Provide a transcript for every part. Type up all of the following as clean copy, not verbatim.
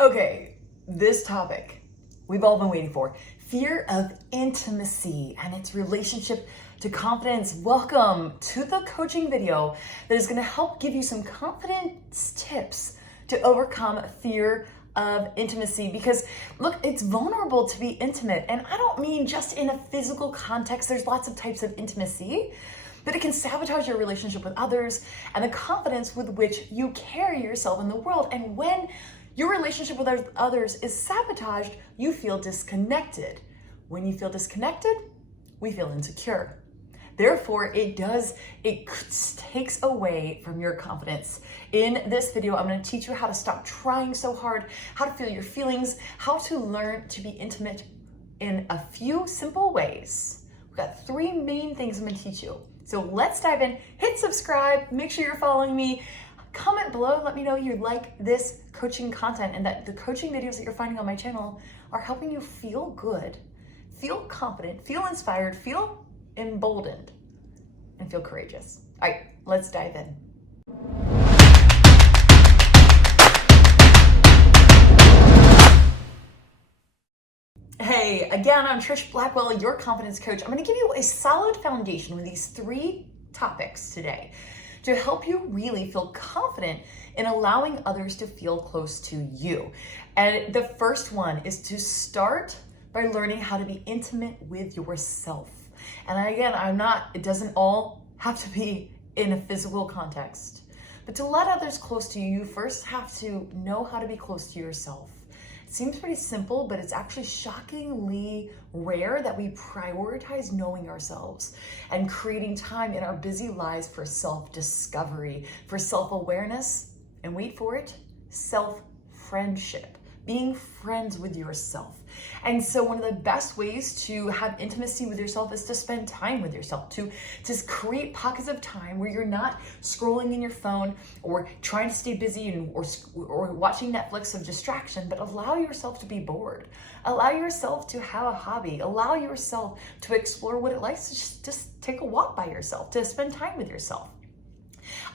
Okay, this topic we've all been waiting for. Fear of intimacy and its relationship to confidence. Welcome to the coaching video that is going to help give you some confidence tips to overcome fear of intimacy. Because look, it's vulnerable to be intimate. And I don't mean just in a physical context. There's lots of types of intimacy, but it can sabotage your relationship with others and the confidence with which you carry yourself in the world. And when your relationship with others is sabotaged, you feel disconnected. When you feel disconnected, we feel insecure. Therefore, it takes away from your confidence. In this video, I'm going to teach you how to stop trying so hard, how to feel your feelings, how to learn to be intimate in a few simple ways. We've got 3 main things I'm going to teach you. So let's dive in. Hit subscribe. Make sure you're following me. Comment below and let me know you like this coaching content and that the coaching videos that you're finding on my channel are helping you feel good, feel confident, feel inspired, feel emboldened, and feel courageous. All right, let's dive in. Hey, again, I'm Trish Blackwell, your confidence coach. I'm going to give you a solid foundation with these 3 topics today to help you really feel confident in allowing others to feel close to you. And the first one is to start by learning how to be intimate with yourself. And again, it doesn't all have to be in a physical context, but to let others close to you, you first have to know how to be close to yourself. It seems pretty simple, but it's actually shockingly rare that we prioritize knowing ourselves and creating time in our busy lives for self-discovery, for self-awareness, and wait for it, self-friendship, being friends with yourself. And so one of the best ways to have intimacy with yourself is to spend time with yourself, to create pockets of time where you're not scrolling in your phone or trying to stay busy or watching Netflix of distraction, but allow yourself to be bored. Allow yourself to have a hobby. Allow yourself to explore what it likes to just take a walk by yourself, to spend time with yourself.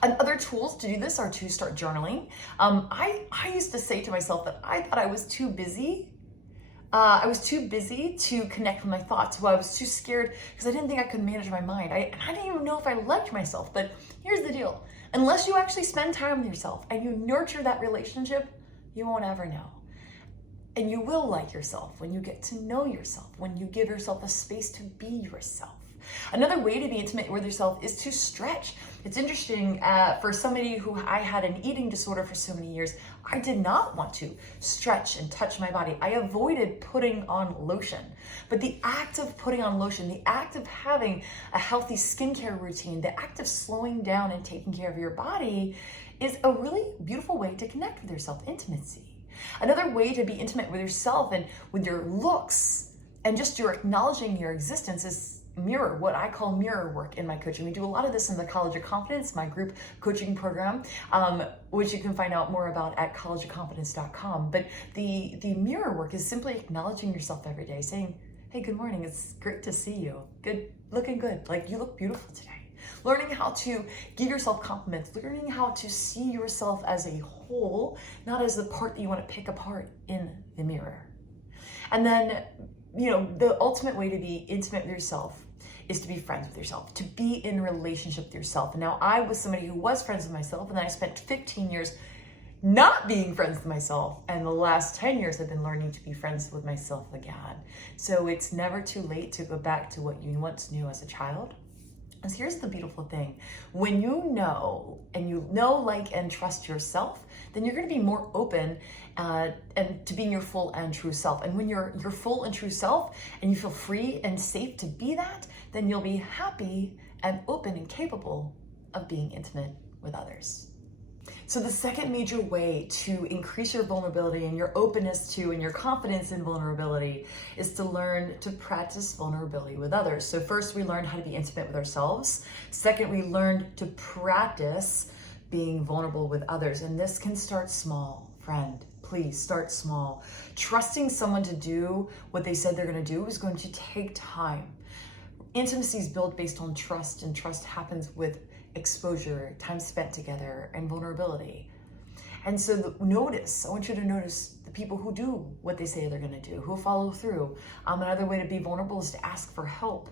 And other tools to do this are to start journaling. I used to say to myself that I thought I was too busy. I was too busy to connect with my thoughts. Well, I was too scared because I didn't think I could manage my mind. I didn't even know if I liked myself. But here's the deal. Unless you actually spend time with yourself and you nurture that relationship, you won't ever know. And you will like yourself when you get to know yourself, when you give yourself a space to be yourself. Another way to be intimate with yourself is to stretch. It's interesting, for somebody who I had an eating disorder for so many years, I did not want to stretch and touch my body. I avoided putting on lotion. But the act of putting on lotion, the act of having a healthy skincare routine, the act of slowing down and taking care of your body is a really beautiful way to connect with yourself, intimacy. Another way to be intimate with yourself and with your looks and just your acknowledging your existence is what I call mirror work in my coaching. We do a lot of this in the College of Confidence, my group coaching program, which you can find out more about at collegeofconfidence.com. But the mirror work is simply acknowledging yourself every day, saying, hey, good morning, it's great to see you. Good, looking good, like you look beautiful today. Learning how to give yourself compliments, learning how to see yourself as a whole, not as the part that you want to pick apart in the mirror. And then, the ultimate way to be intimate with yourself is to be friends with yourself, to be in relationship with yourself. And now I was somebody who was friends with myself, and then I spent 15 years not being friends with myself. And the last 10 years I've been learning to be friends with myself again. So it's never too late to go back to what you once knew as a child. And here's the beautiful thing. When you know, like, and trust yourself, then you're going to be more open and to being your full and true self. And when you're your full and true self and you feel free and safe to be that, then you'll be happy and open and capable of being intimate with others. So the second major way to increase your vulnerability and your openness to and your confidence in vulnerability is to learn to practice vulnerability with others. So first, we learned how to be intimate with ourselves. Second, we learned to practice being vulnerable with others. And this can start small, friend. Please start small. Trusting someone to do what they said they're going to do is going to take time. Intimacy is built based on trust, and trust happens with exposure, time spent together, and vulnerability. And so I want you to notice the people who do what they say they're going to do, who follow through. Another way to be vulnerable is to ask for help.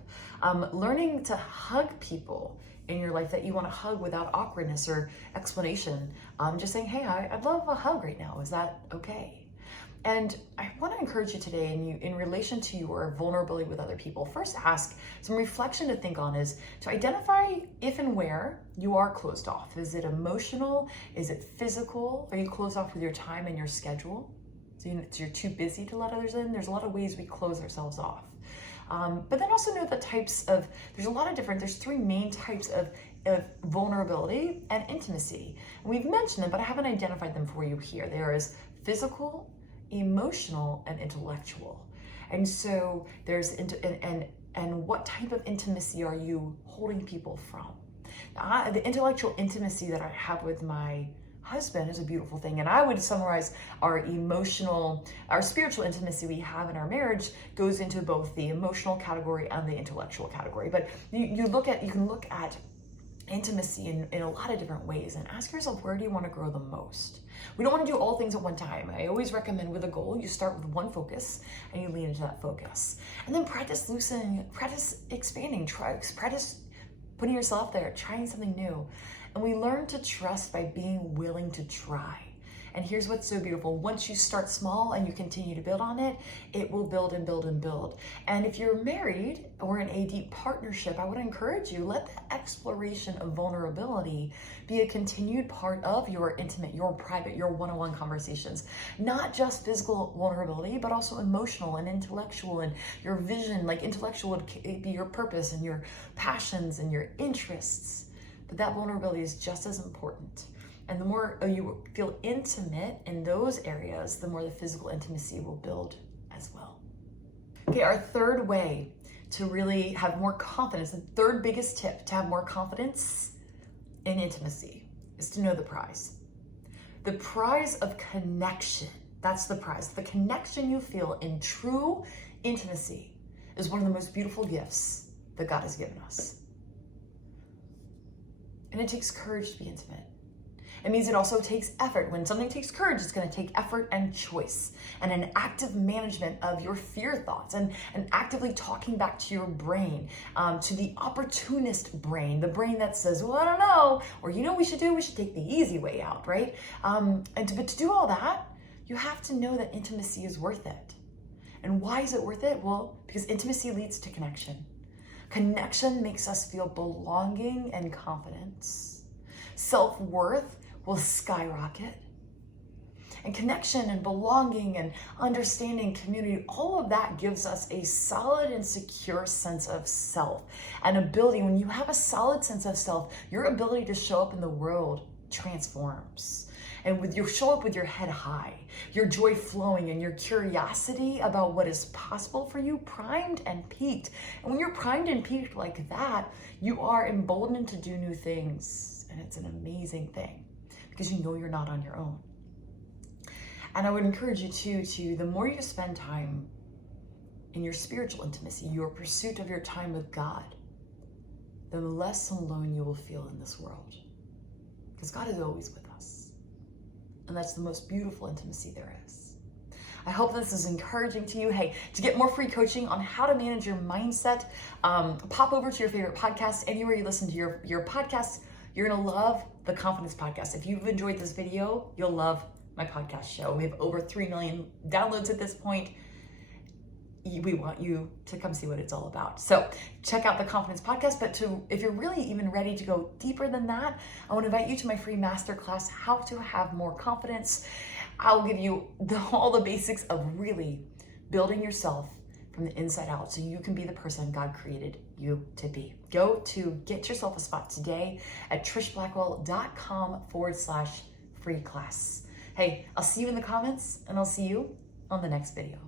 Learning to hug people in your life that you want to hug without awkwardness or explanation. Just saying, hey, I'd love a hug right now. Is that okay? And I want to encourage you today in relation to your vulnerability with other people. First, ask some reflection to think on is to identify if and where you are closed off. Is it emotional? Is it physical? Are you closed off with your time and your schedule? So you're too busy to let others in? There's a lot of ways we close ourselves off. But then also know the types of, there's three main types of vulnerability and intimacy. And we've mentioned them, but I haven't identified them for you here. There is physical, emotional, and intellectual. And so there's, and what type of intimacy are you holding people from? Now, the intellectual intimacy that I have with my husband is a beautiful thing. And I would summarize our spiritual intimacy we have in our marriage goes into both the emotional category and the intellectual category. But you can look at intimacy in a lot of different ways and ask yourself, where do you want to grow the most? We don't want to do all things at one time. I always recommend with a goal, you start with one focus and you lean into that focus. And then practice loosening, practice expanding, practice putting yourself there, trying something new. And we learn to trust by being willing to try. And here's what's so beautiful. Once you start small and you continue to build on it, it will build and build and build. And if you're married or in a deep partnership, I would encourage you, let the exploration of vulnerability be a continued part of your intimate, your private, your one-on-one conversations. Not just physical vulnerability, but also emotional and intellectual, and your vision. Like intellectual would be your purpose and your passions and your interests. But that vulnerability is just as important. And the more you feel intimate in those areas, the more the physical intimacy will build as well. Okay, our third way to really have more confidence, the third biggest tip to have more confidence in intimacy is to know the prize. The prize of connection, that's the prize. The connection you feel in true intimacy is one of the most beautiful gifts that God has given us. And it takes courage to be intimate. It means it also takes effort. When something takes courage, it's going to take effort and choice and an active management of your fear thoughts and actively talking back to your brain, to the opportunist brain, the brain that says, well, I don't know, or you know what we should take the easy way out, right? But to do all that, you have to know that intimacy is worth it. And why is it worth it? Well, because intimacy leads to connection. Connection makes us feel belonging and confidence. Self-worth will skyrocket. And connection and belonging and understanding community, all of that gives us a solid and secure sense of self and ability. When you have a solid sense of self, your ability to show up in the world transforms. And you show up with your head high, your joy flowing, and your curiosity about what is possible for you primed and peaked. And when you're primed and peaked like that, you are emboldened to do new things. And it's an amazing thing because you know you're not on your own. And I would encourage you to the more you spend time in your spiritual intimacy, your pursuit of your time with God, the less alone you will feel in this world. Because God is always with us. And that's the most beautiful intimacy there is. I hope this is encouraging to you. Hey, to get more free coaching on how to manage your mindset, pop over to your favorite podcast, anywhere you listen to your podcasts. You're gonna love the Confidence Podcast. If you've enjoyed this video, you'll love my podcast show. We have over 3 million downloads at this point. We want you to come see what it's all about. So check out the Confidence Podcast, but if you're really even ready to go deeper than that, I want to invite you to my free masterclass, How to Have More Confidence. I'll give you all the basics of really building yourself from the inside out so you can be the person God created you to be. Go to get yourself a spot today at trishblackwell.com/free class. Hey, I'll see you in the comments and I'll see you on the next video.